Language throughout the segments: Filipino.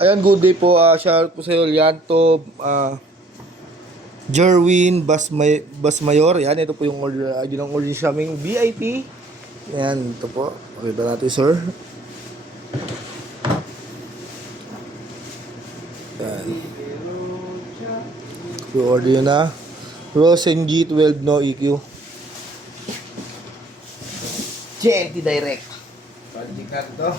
Ayan, good day po. Shoutout po sa iyo, Lianto, Jerwin Basmayor. Yan, ito po yung order, ID ng order sa aming VIP. Yan, ito po. Pakita natin, sir. Yan. Yung order yun na. Rosen G12 no EQ. GNT Direct. Quality card to.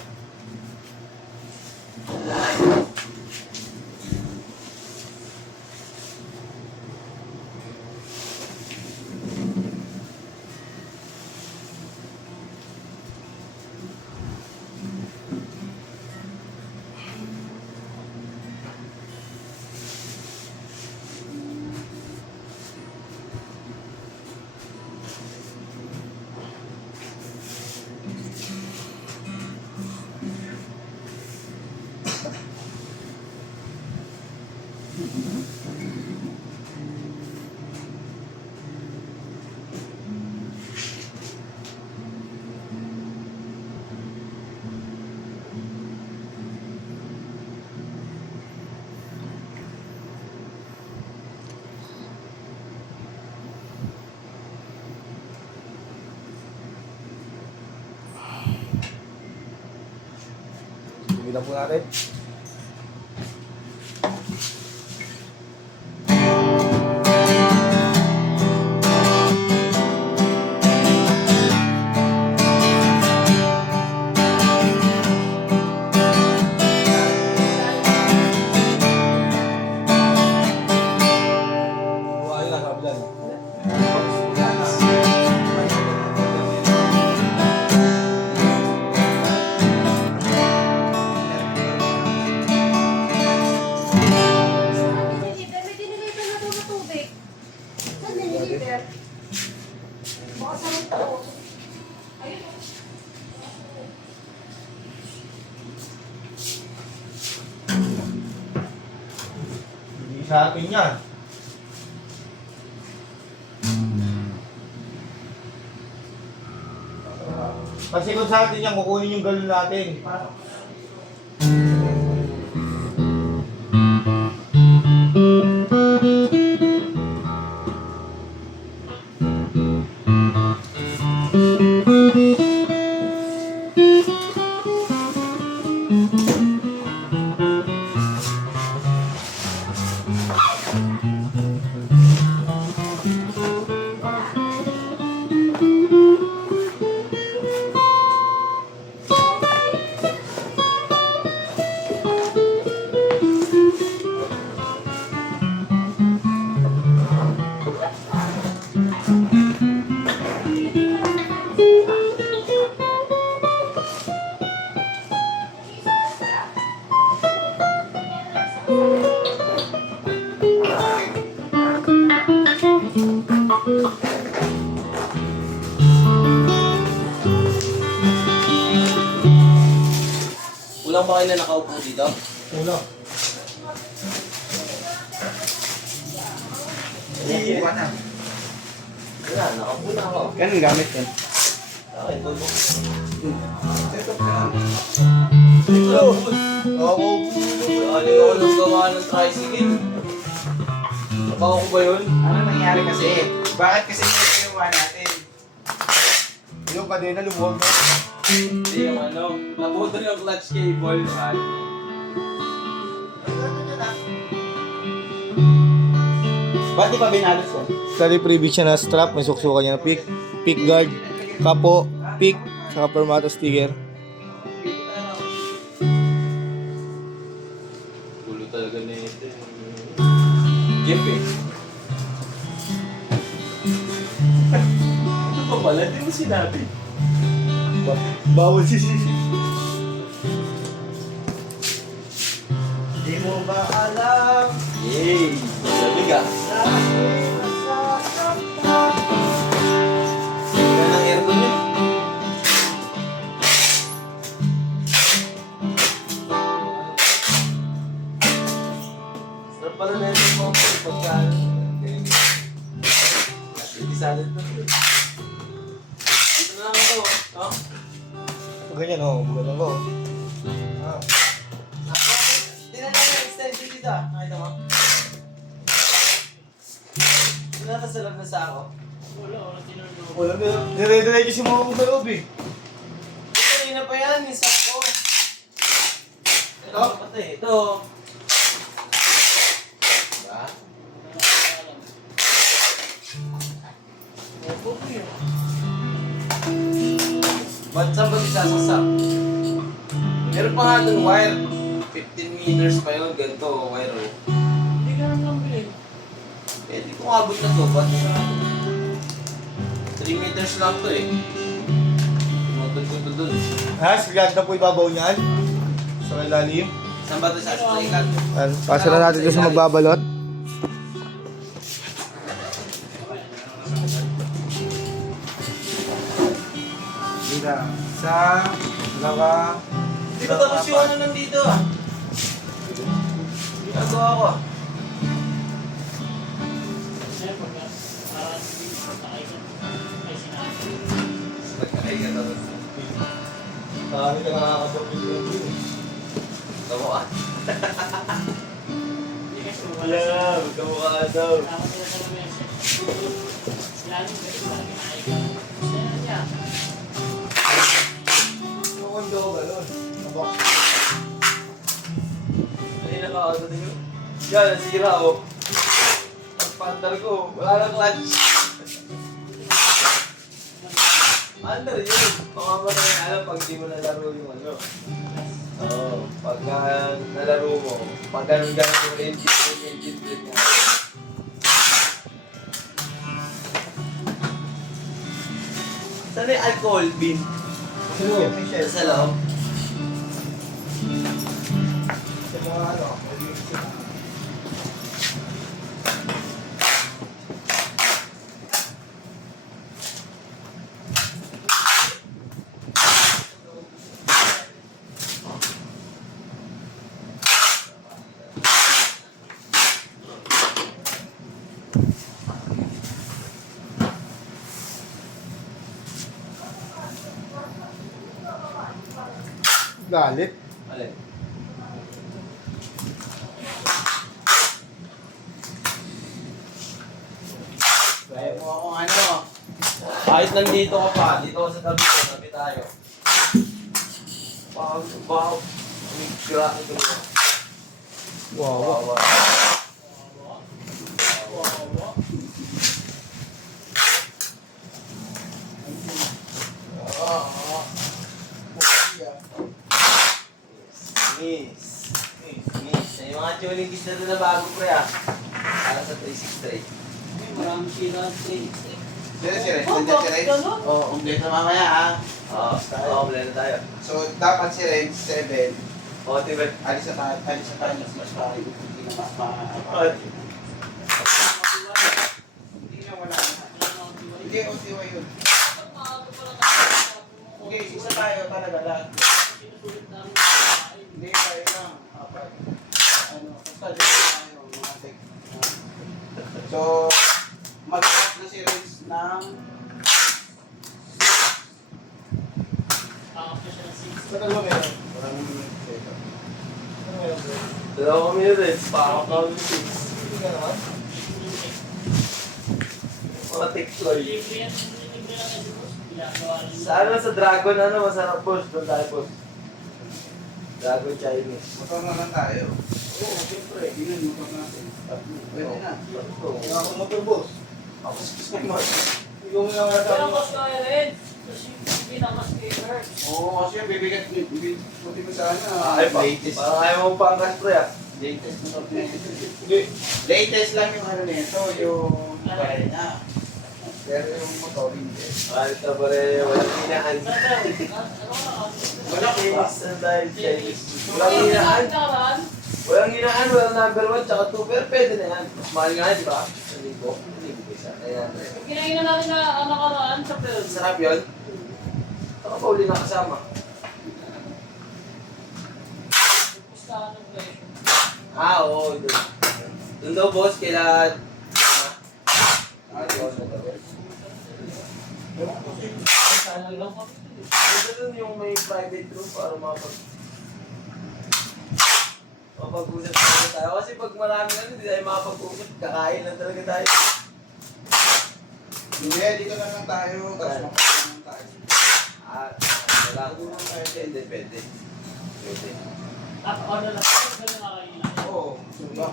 Bilang po natin. Hindi sa akin yan. Kasi kung sa atin yan, kukunin yung galon natin. Ulang ba kayo na nakaupo dito? Uno. Wala, nakaupo na ako. Ganun gamit yan. Okay, tulog. Hello. Ako. Aling ako nang gawa ng tricycle. Baka ko ba yun? Ano nangyari kasi? Bakit kasi ito ginawa natin? Yung kadena lumuwag na. Hindi yung ano, naputol yung clutch cable. Ba't di pa binalos yan? Tali preview siya na strap. May suksukan niya na pick. Pick guard. Kapo. Pick. Saka permata sticker. Gulo talaga na ito. Jeep eh. Ano pa pala? Hindi mo sinabi. Bawal si Sisi. Di mo ba alam? Yay! Sabi ka. Kaya ng aircon niya. Sarap pala na ito mo pagka salad na ito. Dito na lang ito. Ganyan oh. Ganyan ko. Ah. Hindi dito ah. Nakita mo? Wala na sa loob na sako. Wala, nire-diretso si mga kong sa loob eh. Kanina pa yan, yung sako. Ito? Patay, ito. Diba? Ba't saan ba isasaksak? Meron pa nga dun wire. 15 meters pa yun, ganito wire oh. Hindi ka naman bilhin. Eh, di ko abot na to. Ba't 3 meters lang to eh. Tumutod ko to dun. Ha? Sigad na po ibabaw niyan? Sa kalalim? Saan ba ito sasaksakan? Pasa na natin ito sa magbabalot. Dito. Sa, dalawa, Di ba tapos yung ano nandito ah? Ginagawa ko ah. Kasi pag parang hindi sakay ka, may sinabi. Nagkakaiga na doon. Marami ka nakakapagpil yung Tamo ah. Hindi kasi wala sa... Magkamukha daw. Tama sila sa lamesa. Laging kasi parang kinain ka. Kasi ano niya? Yung kondo ko gano'n. Nabak. Ay, nakakata din yun. Yan, nasira oh. Ang pandal ko, wala nang clutch. Under yun. Makamatay na alam pag di mo nalaro yung ano. Oo, pagka nalaro mo, pag ganun-ganun yung engine brake mo. Saan yung alcohol bin? Sino? Sa loob. Sa mga ano? Galit. Alin? Kaya mo akong ano. Kahit nandito ka pa, dito ka sa tabi ko, tabi tayo. Wow, migra ito mo. Wow. Miss. May mga tuning kits na doon na bago ko ya. Para sa 363. Maraming sira at Sino si Ren? Nandiyan si Ren? Ganun? Oo, umpleto mamaya ha. Oo, wala na tayo. So, dapat si Ren, 7. Oo, tiba. Alis sa tayo, mas tayo. Hindi na Hindi na wala na. Hindi, OTY yun. Okay, isa tayo talaga lahat. Hindi, tayo lang. Apat. Ano, basta dito tayo, mga tek. So, mag-cut na si Ren ng Tagal mo meron? maraming dito. Ano meron bro? Dalawa kami yun eh. Pakak na kami 6. Hindi ka naman? Mga tekstoy. Libre yan, libre lang yan, boss. Ginagawa lang. Sa Dragon ano, masarap boss. Doon tayo boss. Dragon Chinese. Motor na lang tayo. Oo, siyempre. Yun, motor natin. Pwede na. Wala akong motor boss. Ako gusto mo. Ikaw mo lang nga Kaya sabi. mas kaya rin. Kasi hindi na mas skater. Oo, kasi yung bibigat buti mo sana. Ay pa. Latest. Parang ayaw mo pangkas pre ah. Latest motor na yun. Hindi. Latest lang yung ano nito, yung pare niya. Pero yung motor hindi. Kahit na pare, walang hinaan. Wala Chinese na dahil Chinese. Walang Walang hinaan. hinaan. Walang hinaan, walang number 1 tsaka 2. Pero pwede na yan. Mas mahal nga, di ba? 1,000. 1,000 isa. Ayan. Kinainan natin na nakaraan sa film. Sarap yun. Saka pa uli na kasama. Pustahan ng presyo. Oo. Doon daw boss, kailangan... Sayang lang kami. Ito dun yung may private room para mapag... Makapag-usap talaga tayo. Kasi pag marami na, hindi tayo makapag-usap. Kakain lang talaga tayo. Hindi, dito na lang tayo. Tapos mapapagod tayo. Wala ko naman tayo. Hindi, pwede. Pwede. Tapos ano lang, ganun na kayo na. Oo, suba.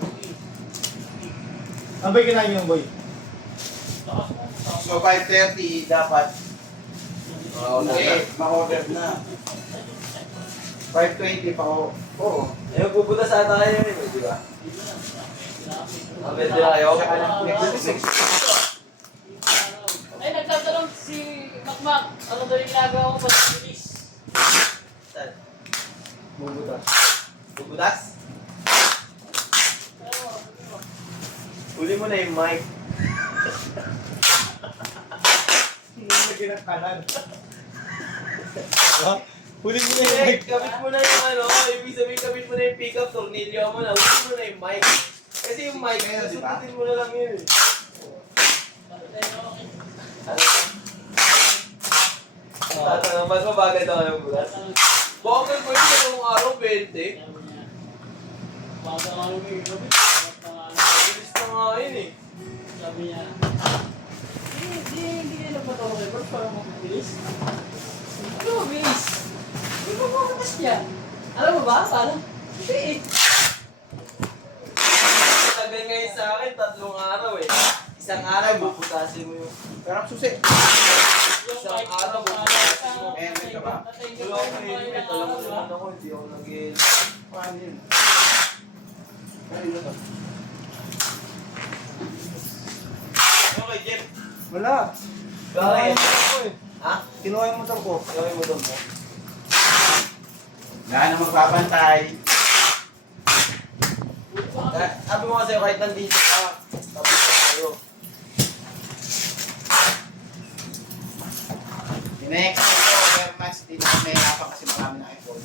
Ang boy kinain yung boy? Takas mo, takas mo. So 5:30 dapat ma-order na. 5:20 pa ako. Oo. Eh, magpupunta sa tayo yun eh, di ba? Pwede na kayo? Saka lang, next. Ay, nagtatanong si Makmak. Ano daw yung ginagawa ko sa bilis? Saan? Bubutas. Bubutas? Uli mo na yung mic. Lagyan ng kanan. Huli mo na yung Eh, mic. kabit mo na yung ano, ibig sabihin kabit mo na yung pick-up, tornilyo mo na, uli mo na yung mic. Kasi yung mic, Kaya, di ba? susutin mo na lang yun. Ano? Tatanong, mas mabagal na kayo bulas. Bakit pwede ka nung araw 20? Bago nga yung may gabi. Bilis na nga yun eh. Sabi niya, hindi nila nagpatawa kay Bert para magbilis. Ano mabilis? Hindi mo makakas niya. Alam mo ba? Paano? Hindi eh. Tagal ngayon sa akin, 3 araw eh. Isang araw, bubutasin mo yung... Sarap susi. Isang araw, bubutasin mo. Meron ka ba? Wala akong helmet, alam mo naman ako, hindi ako nag-helmet. Paano yun? Ano yun ito? Okay, Jeff. Wala. Bakit? Ha? Kinuha yung motor ko. Gawin mo doon mo. Wala na magbabantay. Sabi mo kasi kahit nandito ka, tapos na tayo. Next, wear mask. Di na may hirapan kasi marami na iPhone.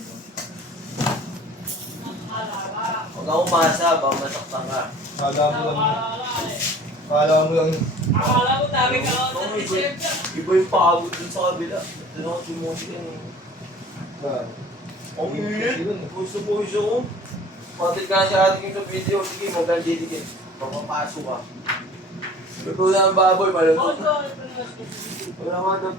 Huwag kang umasa, baka masaktan ka. Kala mo lang. Kala mo lang. Akala ko dami ka ako sa Oo, December. Iba yung pagod dun sa kabila. Doon ako sumusi ka eh. Ang init. Puso ko. Patit ka sa ating sa video. Sige, mag-gandili ka. Papapasok ka. Luto na ang baboy, malunod. Oo, ito, ito na. Wala nga daw